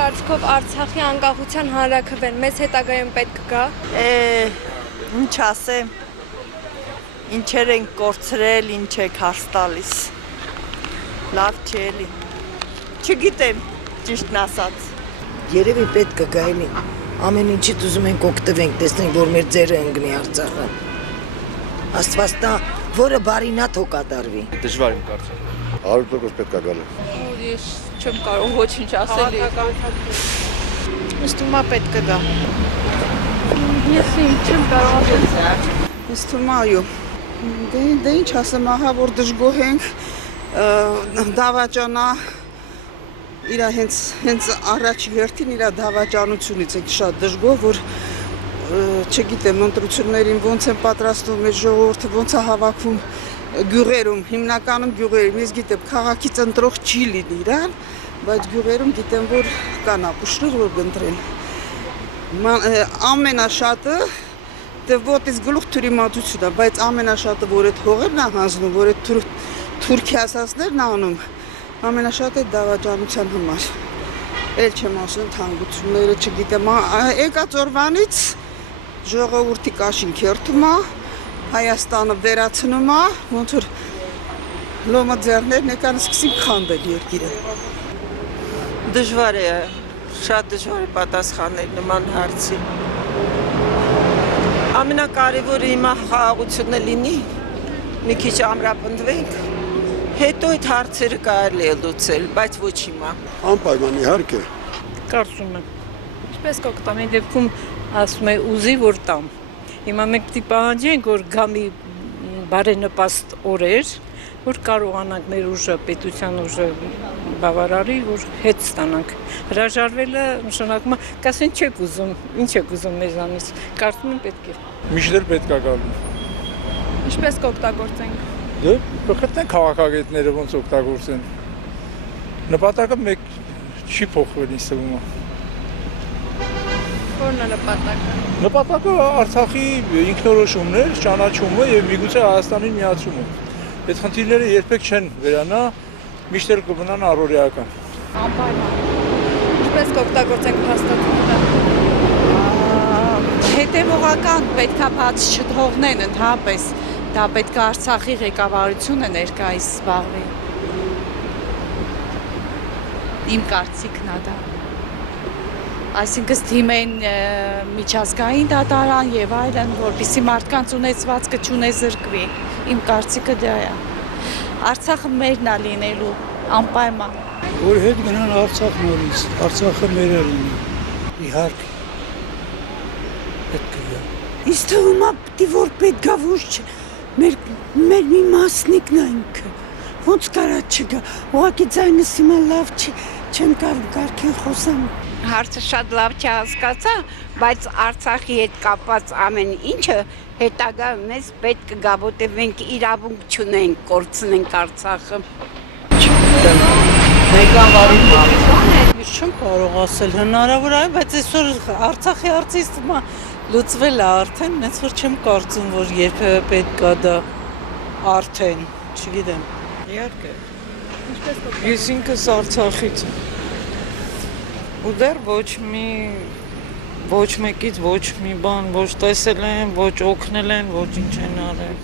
կարծիքով Արցախի անկախության հանրաքվեն մեզ հետագայում պետք կգա։ Ինչ ասեմ, ինչեր են կորցրել, ինչ եք հարց տալիս։ Լավ չէ էլի։ Չգիտեմ, ճիշտն ասած։ Երևի պետք է գա էլի։ Ամեն ինչից ուզում ենք օգտվենք, տեսնենք, որ մեր ձերը ընկնի Արցախը։ Աստված տա, որը բարինա թող կատարվի։ Դժվար եմ կարծում։ 100% պետք է գալու։ Ես չեմ կարող ոչինչ ասել։ Ըստ ումա պետք է գա։ Ես չեմ կարող ասել։ Ըստ ումա այո։ Դե ինչ ասեմ, ահա որ դժգոհ ենք դավաճանա իր հենց առաջ հերթին իր դավաճանությունից ենք շատ դժգոհ, որ չգիտեմ, ընտրություններին ոնց են պատրաստվում մեր ժողովուրդը, ոնց է հավաքվում գյուղերում, հիմնականում գյուղերում, ես գիտեմ, քաղաքից ընտրող չի լինի իրան, բայց գյուղերում գիտեմ, որ կան ապուշներ, որ կընտրեն։ Ամենաշատը դե ոտից գլուխ թյուրիմացություն է, բայց ամենաշատը, որ այդ հողերն է հանձնում, որ այդ թուրքիասացներն անում, ամենաշատը դավաճանության համար։ Էլ չեմ ասում թանկությունները, չգիտեմ, եկած օրվանից ժողովրդի կաշին քերթում է, Հայաստանը վերացնում է, ոնց որ լոմը ձեռներն եկան սկսին քանդել երկիրը։ Դժվար է, շատ դժվար է պատասխանել նման հարցի։ Ամենակարևորը հիմա խաղաղությունը լինի, մի քիչ ամրապնդվենք, հետո այդ հարցերը կարելի է լուծել, բայց ոչ հիմա։ Անպայման իհարկե։ Կարծում եմ։ Ինչպես կօգտամ, այդ դեպքում ասում է ուզի որ տամ։ Հիմա մենք պիտի պահանջենք, որ գա մի բարենպաստ օրեր, որ կարողանանք մեր ուժը, պետության ուժը բավարարի, որ հետ ստանանք։ Հրաժարվելը նշանակում է, կասեն չեք ուզում, ինչ եք ուզում մեզանից, կարծում եմ պետք է։ Միշտ պետք է գալու։ Ինչպես կօգտագործենք։ Դե կգտնեն քաղաքագետները ոնց օգտագործեն։ Նպատակը մեկ չի փոխվել ինձ թվում է։ Որն է նպատակը։ Նպատակը Արցախի ինքնորոշումն է, ճանաչումը եւ միգուցե Հայաստանին միացումը։ Այդ խնդիրները երբեք չեն վերանա, միշտ էլ կմնան առօրեական։ Անպայման։ Ինչպես կօգտագործենք հաստատությունը։ Հետևողական պետքա բաց չթողնեն ընդհանրապես, դա պետք է Արցախի ղեկավարությունը ներկայիս զբաղվի։ Իմ կարծիքն է դա։ Այսինքն թիմեն միջազգային դատարան եւ այլն, որպեսզի մարդկանց ունեցվածքը չունեզրկվի։ Իմ կարծիքը դա է։ Արցախը մերն է լինելու անպայման։ Որ հետ գնան Արցախ նորից, Արցախը մեր է լինի։ Իհարկե։ Պետք է գա։ Իսկ թվում է պիտի որ պետք է ոչ մեր մի մասնիկն է ինքը։ Ոնց կարա չգա։ Ուղղակի ձայնս հիմա լավ չի, չեմ կարող կարգին խոսամ։ Հարցը շատ լավ չհասկացա, բայց Արցախի հետ կապված ամեն ինչը հետագա մեզ պետք է գա, որտեղ մենք իրավունք չունենք կորցնենք Արցախը։ Ես չեմ կարող ասել հնարավոր է, բայց այսօր Արցախի հարցից լուծվել է արդեն, հենց որ չեմ կարծում, որ երբևէ պետք է դա արդեն, չգիտեմ։ Իհարկե։ Ես ինքս Արցախից եմ։ Ու դեռ ոչ մեկից ոչ մի բան ոչ տեսել են, ոչ օգնել են, ոչ ինչ են արել։